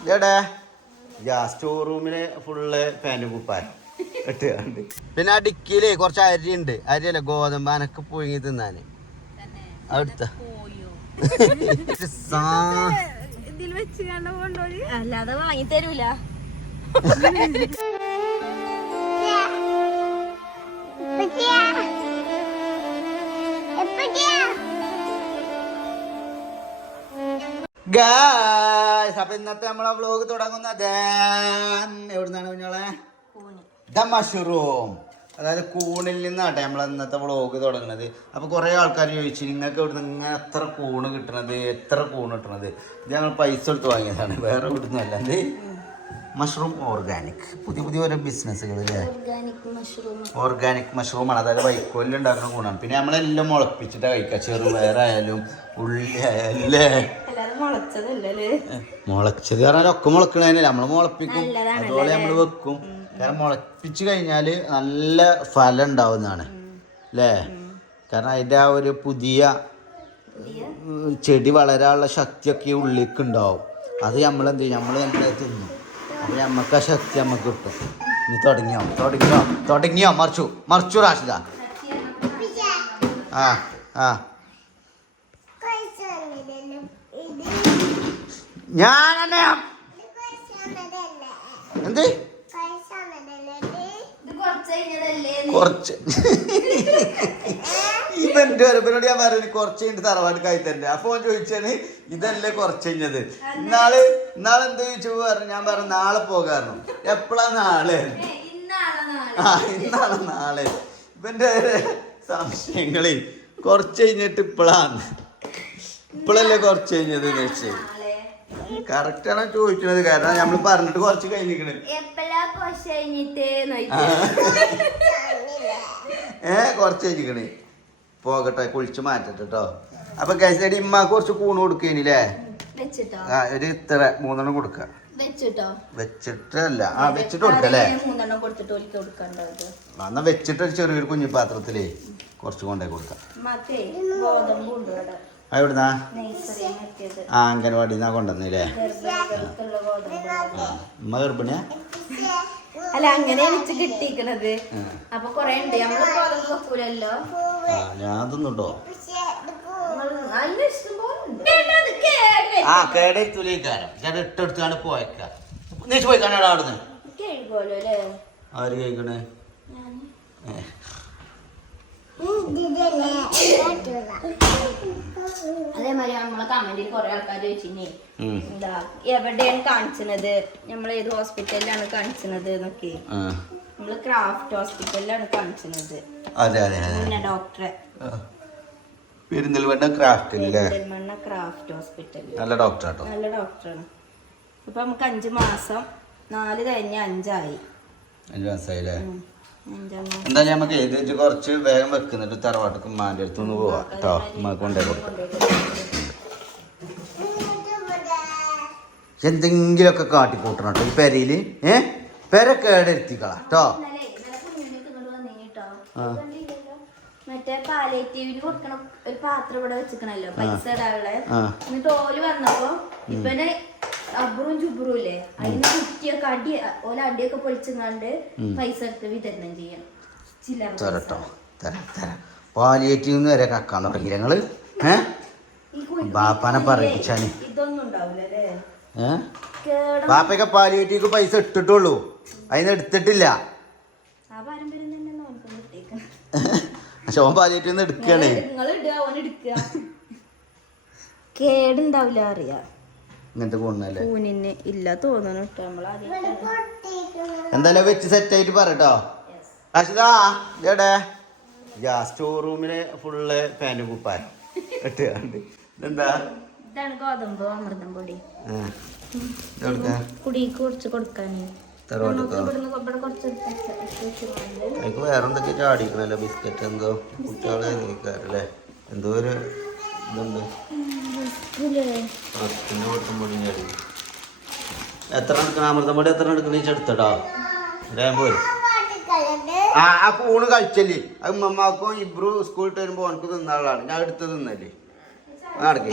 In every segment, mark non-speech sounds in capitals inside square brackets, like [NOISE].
ഇതേടെ store റൂമിൽ full പിന്നെ ആ ഡിക്കിയിൽ കുറച്ച് അരി ഉണ്ട്. അരിയല്ല ഗോതമ്പ് അനക്ക് പുഴുങ്ങി തിന്നാന്. അവിടുത്തെ. [LAUGHS] കൊണ്ടോഴി അല്ലാതെ വാങ്ങി തരൂല. ഗായ്സ് അപ്പൊ ഇന്നത്തെ നമ്മളെ വ്ലോഗ് തുടങ്ങുന്ന എവിടുന്നാണ് കുഞ്ഞോളെ? ദ മഷ്റൂം അതായത് കൂണിൽ നിന്നാട്ടെ നമ്മൾ ഇന്നത്തെ വ്ലോഗ് തുടങ്ങുന്നത് അപ്പൊ കുറെ ആൾക്കാർ ചോദിച്ചു നിങ്ങൾക്ക് ഇവിടുന്ന് ഇങ്ങനെ എത്ര കൂണ് കിട്ടണത്? എത്ര കൂണ് കിട്ടണത്? ഇത് ഞങ്ങൾ പൈസ എടുത്ത് വാങ്ങിയതാണ്. വേറെ ഇവിടുന്ന് അല്ലാണ്ട് മഷ്റൂം ഓർഗാനിക് പുതിയ പുതിയ ഓരോ ബിസിനസ്സുകൾ അല്ലേ? ഓർഗാനിക് മഷ്റൂം ഓർഗാനിക് മഷ്റൂം ആണ്. അതായത് വൈക്കോലിൽ ഉണ്ടാക്കുന്ന ഗുണമാണ് പിന്നെ നമ്മളെല്ലാം മുളപ്പിച്ചിട്ടാണ് കഴിക്കുക. ചെറുപയറായാലും ഉള്ളി ആയാലും മുളച്ചത് പറഞ്ഞാൽ ഒക്കെ മുളക്കണേ നമ്മൾ മുളപ്പിക്കും. അതുപോലെ നമ്മൾ വെക്കും. കാരണം മുളപ്പിച്ച് കഴിഞ്ഞാൽ നല്ല ഫലം ഉണ്ടാവുന്നതാണ്. അല്ലേ? കാരണം അതിന്റെ ആ ഒരു പുതിയ ചെടി വളരാനുള്ള ശക്തിയൊക്കെ ഉള്ളിലേക്ക് ഉണ്ടാവും. അത് നമ്മൾ എന്ത് ചെയ്യും? നമ്മൾ നമ്മളെ തിന്നും. അപ്പോൾ നമുക്ക് ആ ശക്തി നമുക്ക് കിട്ടും. ഇനി തുടങ്ങിയോ? തുടങ്ങിയോ? തുടങ്ങിയോ? മറിച്ചു. മറിച്ചു റാഷിദ. ആ ആ. ഞാനെന്നെ എന്ത്? ഇത് കുറച്ച് ഇവന്റെ ഒരുപ്പനോട് ഞാൻ പറഞ്ഞു കുറച്ച് കഴിഞ്ഞിട്ട് തറവാട് കയറ്റണ്ടേ അപ്പൊ ഓൻ ചോദിച്ചാണ് ഇതല്ലേ കുറച്ച് കഴിഞ്ഞത്? ഇന്നാൾ നാളെ എന്താ ചോദിച്ചു പറഞ്ഞു? ഞാൻ പറഞ്ഞു നാളെ പോകാറുന്നു എപ്പോഴാ നാളെ? നാളെ. ആ ഇന്നാണ് നാളെ. ഇവന്റെ സംശയങ്ങളിൽ കുറച്ച് കഴിഞ്ഞിട്ട് ഇപ്പോഴാണ് ഇപ്പോഴല്ലേ കുറച്ച് കഴിഞ്ഞത് എന്ന് വെച്ച് നാളെ കറക്റ്റ് ചോദിക്കുന്നത് കാരണം നമ്മൾ പറഞ്ഞിട്ട് കുറച്ച് കഴിഞ്ഞിട്ട് ഏ കുറച്ച് കഴിഞ്ഞിരിക്കണ്. പോകട്ടെ കുളിച്ച് മാറ്റട്ടെ കേട്ടോ അപ്പൊ കഴിച്ചടി ഇമ്മക്ക് കുറച്ച് കൂണ് കൊടുക്കേനില്ലേ ആ ഒരു ഇത്ര മൂന്നെണ്ണം കൊടുക്ക. വെച്ചിട്ടോ? വെച്ചിട്ടല്ല. ആ വെച്ചിട്ട് കൊടുക്കല്ലേ എന്നാ വെച്ചിട്ട് ചെറിയൊരു കുഞ്ഞു പാത്രത്തിൽ കുറച്ച് കൊണ്ടേ കൊടുക്കാം. എവിടുന്നാ ആ അംഗൻവാടി നിന്നാ കൊണ്ടുവന്നില്ലേ ഉമ്മ ഗർഭിണിയാ? അല്ല അങ്ങനെ കിട്ടിക്കണത്. ആ. അപ്പൊ കൊറേ ഉണ്ട്. നമ്മൾ ഗോതമ്പ് വെക്കൂലല്ലോ ആ ഞാൻ തിന്നുട്ടോ. ആ കേടെത്തുലേക്കാരം ഞാൻ ഇട്ടെടുത്താണ് പോയേക്ക. നീച്ച് പോയി കാണാടാ അവിടുന്ന്. ആര് കഴിക്കണേ ഏ. അതേമാതിരി നമ്മളെ കമന്റിൽ കുറെ ആൾക്കാർ ചോദിച്ചില്ലേ ഉം. എന്താ എവിടെയാണ് കാണിച്ചത് നമ്മൾ ഏത് ഹോസ്പിറ്റലിലാണ് കാണിച്ചത് എന്നൊക്കെ. നമ്മൾ ക്രാഫ്റ്റ് ഹോസ്പിറ്റലിലാണ് കാണിച്ചത് അതെ അതെ അതെ. ഡോക്ടറെ ആ. പെരിന്തൽമണ്ണ ക്രാഫ്റ്റ് അല്ലേ പെരിന്തൽമണ്ണ ക്രാഫ്റ്റ് ഹോസ്പിറ്റലിൽ നല്ല ഡോക്ടർ നല്ല ഡോക്ടറാണ് നമുക്ക് അഞ്ച് മാസം നാല് കഴിഞ്ഞ അഞ്ചായി. അഞ്ചു മാസായില്ലേ. എന്താ നമുക്ക് എഴുതി കുറച്ച് വേഗം വെക്കുന്നുണ്ട്. തറവാട്ടിക്ക് ഉമ്മാന്റെ അടുത്ത് ഒന്ന് പോവാം. കേട്ടോ ഉമ്മ കൊണ്ടേ കൊടുക്കാം. എന്തെങ്കിലുമൊക്കെ കാട്ടിക്കൂട്ടണം കേട്ടോ ഈ പെരയിൽ ഏ? പെര കേടെത്തിക്കളാ കേട്ടോ. മറ്റേ പാലേറ്റീവിന് കൊടുക്കണ. ഒരു പാത്രം ഇവിടെ വെച്ചിക്കണല്ലോ പൈസ ഇടാനുള്ള എന്നിട്ട് ഓൽ വന്നപ്പോ ഇവന് അബറും ചുബ്രൂല്ലേ? ഇല്ലേ അതിന് കുറ്റിയൊക്കെ അടി ഓല അടിയൊക്കെ പൊളിച്ചങ്ങാണ്ട് പൈസ എടുത്ത് വിതരണം ചെയ്യാം. ചില്ലറ തരട്ടോ. തരാം തരാം. പാലിയേറ്റീവ് വരെ കക്കാൻ തുടങ്ങി. ഞങ്ങൾ ഏ? ബാപ്പാനെ പറയിപ്പിച്ചാന്. ബാപ്പയൊക്കെ പാലിയേറ്റീവ് പൈസ ഇട്ടിട്ടുള്ളൂ. അതിന് എടുത്തിട്ടില്ല. പക്ഷെ ഓൻ പാലിയേറ്റീവ് എടുക്കണേ. കേടുണ്ടാവില്ല അറിയാം. ഇങ്ങനത്തെ കൊണ്ടല്ലേ കൂനിന് ഇല്ല നമ്മളാദ്യം എന്തായാലും വെച്ച് സെറ്റ് ആയിട്ട് പറട്ടോ അശ്വതാ ഇതേടെ യാ സ്റ്റോർ റൂമിൽ ഫുള്ള് പാന്റ് കുപ്പായ. ഇട്ട് ഇതെന്താ? എന്താ ഇതാണ് ഗോതമ്പ് അമൃതം പൊടി. കുടിക്ക് കുറച്ച് കൊടുക്കാന്. തറവാട്ടിക്കോ ഇവിടുന്ന് ഇവിടെ കുറച്ച് എടുത്ത് വെച്ച് വെച്ചുകൊണ്ട് അതിക്ക് വേറെ എന്തൊക്കെ ചാടിക്കണല്ലോ? ബിസ്ക്കറ്റ് എന്തോ? കുട്ടികളെ എന്തോ ഒരു ഇതുണ്ട്. പിന്നെ എത്ര എടുക്കണം? അമൃതംപൊടി എത്ര എടുക്കണം? ഈ ആ ആ കഴിച്ചല്ലേ? അത് ഉമ്മമാക്കും ഇബ്രു സ്കൂളിൽ വരുമ്പോൾ അവനക്ക് തിന്നാളാണ് ഞാൻ എടുത്ത് തിന്നല്ലേ? നടക്കേ.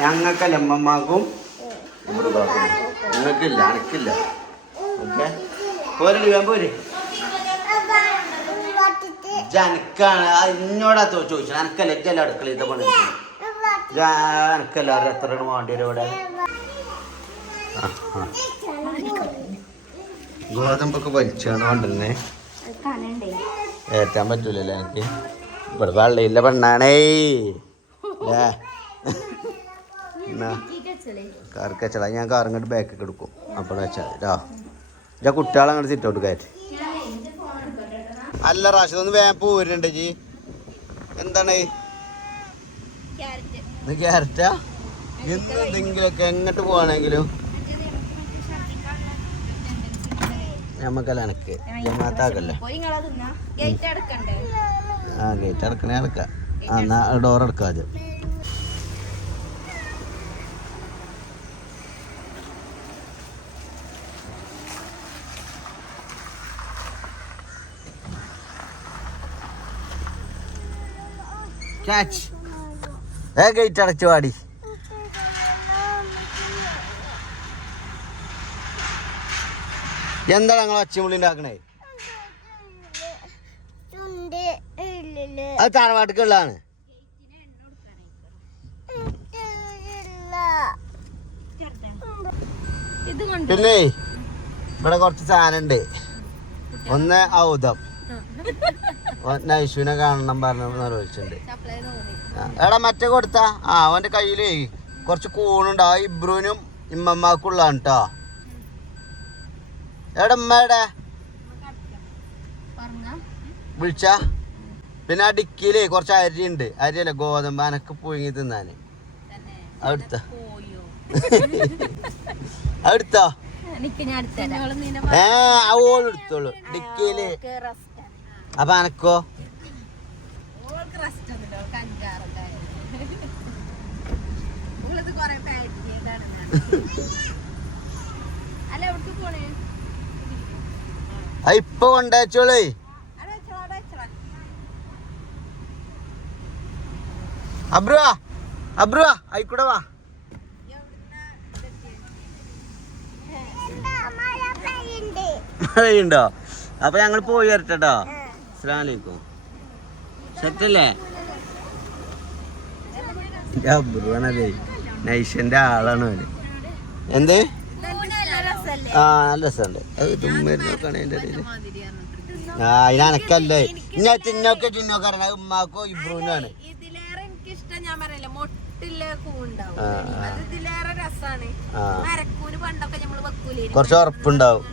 ഞങ്ങൾക്കല്ലമ്മമാക്കും നിങ്ങൾക്കില്ല അനക്കില്ല. ഓക്കെ. പോരല്ലേ ഞാൻ പോര്. ജനക്കാണ് എന്നോടാ ചോദിച്ചു അനക്കല്ല എജ്ജല്ല അടുക്കളത്തെ പണി അനക്കല്ല എത്ര വേണ്ടി വരും ഇവിടെ. ഗോതമ്പൊക്കെ വലിച്ചാണ് കൊണ്ടുവരുന്നേ? അത് ഏറ്റാൻ പറ്റൂലല്ലേ എനിക്ക്? ഇവിടെ വെള്ളയില്ല പെണ്ണാണേ. എന്നാ. വെച്ചാ ഞാൻ കാർ ഇങ്ങോട്ട് ബാക്കൊക്കെ എടുക്കും. അപ്പോൾ വെച്ചാൽ ഞാൻ കുട്ടികളെ അങ്ങോട്ട് സിറ്റൗട്ട് കയറ്റി. അല്ല റാഷിദ് ഒന്ന് വേഗം പോരുന്നുണ്ട് ജി. എന്താണ്? ക്യാരറ്റ് ഇത് ക്യാരറ്റാ? എന്തെങ്കിലുമൊക്കെ എങ്ങോട്ട് പോവാണെങ്കിലും. നമുക്കല്ല എനക്ക്. ജമാത്താക്കല്ലേ ആ ഗേറ്റ് അടക്കണേ അടക്കാം. ആ എന്നാ ഡോർ അടക്കാം ആദ്യം. ക്യാച്ച് ഏ ഗേറ്റ് അടച്ചു പാടി എന്താണ് ഞങ്ങൾ ഒച്ചമുള്ളി ഉണ്ടാക്കണേ? അത് തറവാട്ടിക്കുള്ളതാണ് ഇത് കൊണ്ട്? പിന്നെ ഇവിടെ കുറച്ച് സാധനം ഉണ്ട് ഒന്ന് ഔദം നൈഷുവിനെ കാണണം പറഞ്ഞു നിർവഹിച്ചിട്ടുണ്ട്. എടാ മറ്റേ കൊടുത്ത. ആ അവന്റെ കയ്യിൽ കുറച്ച് കൂണുണ്ട്. ആ ഇബ്രുവിനും ഇമ്മമ്മക്കുള്ളതാണ് കേട്ടോ എടാ ഉമ്മയുടെ വിളിച്ച? പിന്നെ ആ ഡിക്കിയിൽ കുറച്ച് അരി ഉണ്ട്. അരിയല്ല ഗോതമ്പ് അനക്ക് പുഴുങ്ങി തിന്നാന്. തന്നെ. അവിടുത്ത അവിടുത്തോ ഏ ആ ഓൾ എടുത്തോളൂ. ഡിക്കിയിൽ അപ്പൊ അനക്കോ? ഇപ്പൊ കൊണ്ടുവച്ചോളേ അബ്രുവാ അബ്രുവാ ആയിക്കൂടെ വാ. മഴയുണ്ടോ അപ്പൊ ഞങ്ങൾ പോയി വരട്ടെട്ടോ. അസ്സലാമലൈക്കും. അബ്രുവാണതേ. നൈഷന്റെ ആളാണ് അവർ എന്ത്? ആ നല്ല രസമുണ്ട്. അത് തുമ്മരുന്ന് നോക്കാണ് ആ ഇന്ന ചിന്നൊക്കെ ചിന്നൊക്കെ അറിയാം ഉമ്മാക്കോ ഇബ്രുവിനാണ്. അത് കുറച്ച് ഉറപ്പുണ്ടാവും.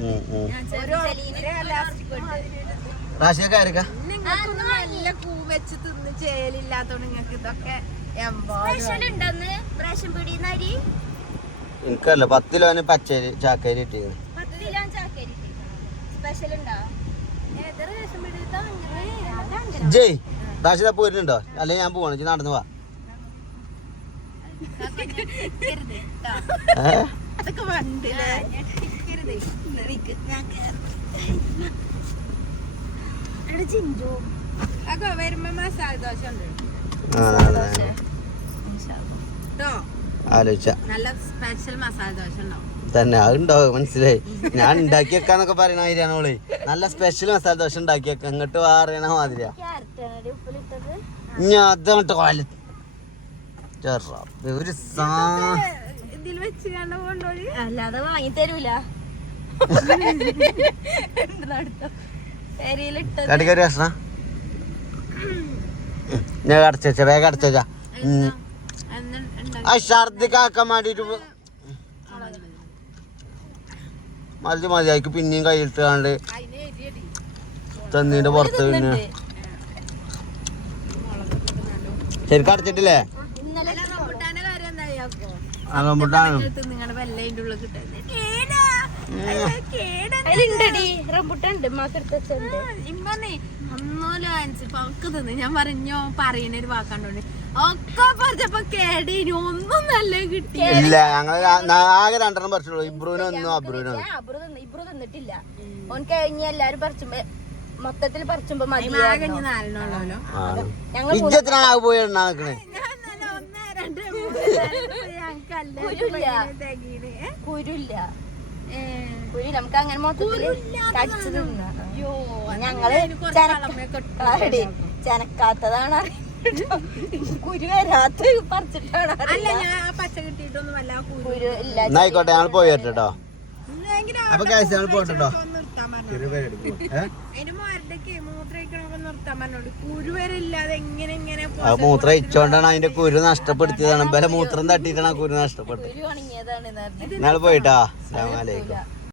ആയിരിക്ക നിങ്ങൾക്ക് നല്ല വെച്ച് തിന്ന് ചേലില്ലാത്തോണ്ട് ഇതൊക്കെ എനിക്കല്ല പത്ത് കിലോന് പച്ചരി ചാക്കരി കിട്ടിയത് ജയ് റാഷിദ പോരുന്നുണ്ടോ അല്ലെ ഞാൻ പോവാണ്. നടന്നു വാ? അതൊക്കെ വണ്ടില്ലേ ചിഞ്ചു. അതൊക്കെ വരുമ്പോ മസാല ദോശ ഉണ്ട്. കേട്ടോ ആലോചിച്ച. നല്ല സ്പെഷ്യൽ മസാല ദോശ ഉണ്ടാവും. തന്നെ അതുണ്ടോ മനസ്സിലായി. ഞാൻ ഉണ്ടാക്കി വെക്കാന്നൊക്കെ പറയണ മാതിരിയാണ് ഓൾ. നല്ല സ്പെഷ്യൽ മസാല ദോശ ഉണ്ടാക്കി വെക്കാം. ഇങ്ങോട്ട് പറയണ മാതിരിയാ. ഞാൻ അതങ്ങോട്ട് കൊല ഒരു സാ അല്ലാതെ വാങ്ങി തരൂല. [LAUGHS] കടിക്കറി ഭക്ഷണ ഞാൻ കടച്ച വേഗം അടച്ച ആ ഛർദിക്കാക്കാൻ വേണ്ടിട്ട് മതി മതി. അയക്ക് പിന്നെയും കയ്യിലിട്ട് കാണ്ട് തന്നീന്റെ പുറത്ത് പിന്നെ. ശരിക്കും അടച്ചിട്ടില്ലേ? റംബുട്ടാനും റംബുട്ടുണ്ട് ഇമ്മന്നേ അന്നോലും അനുസരിച്ച് ഒക്കെ തിന്ന്. ഞാൻ പറഞ്ഞോ പറയുന്ന ഒരു വാക്കാണ്ടോണ്ട് ഒക്കെ പറഞ്ഞപ്പോ കേടീനി ഒന്നും നല്ല കിട്ടി. ഇല്ല ഞങ്ങൾ ആകെ രണ്ടെണ്ണം പറിച്ചുള്ളൂ ഇബ്രുവിനൊന്നും ഒന്നും ഞാൻ അബ്രു തന്നിട്ടില്ല ഇബ്രു തിന്നിട്ടില്ല. ഓൻ കഴിഞ്ഞ എല്ലാരും പറിച്ചുമ്പോ മൊത്തത്തിൽ പറിച്ചുമ്പോ മതി ഞങ്ങൾ പോയി നിക്കണേ? ഞാൻ നല്ല ഒന്നേ കുരുല്ല. കുരുല്ല. കുരു നമുക്ക് അങ്ങനെ മൊത്തത്തിൽ കടിച്ചു തിന്നാ. ഞങ്ങൾ ചെനക്കാത്തതാണ്. കുരു വരാത്ത പറിച്ചിട്ടാണ് അല്ല ഞാൻ ആ പച്ച കിട്ടിയിട്ടൊന്നും വല്ല ആ കുരു. ഇല്ല ആയിക്കോട്ടെ ഞങ്ങൾ പോയി കേട്ടോ അപ്പൊ കാശ് ഞങ്ങൾ പോട്ടെട്ടോ. [LAUGHS] മൂത്രം ഇച്ചോണ്ടാണ് അതിന്റെ കുരു നഷ്ടപ്പെടുത്തിയതാണ്. ബല മൂത്രം തട്ടിയിട്ടാണ് ആ കുരു നഷ്ടപ്പെട്ടത് നിങ്ങൾ പോയിട്ടാ? അസ്സലാമു അലൈക്കും.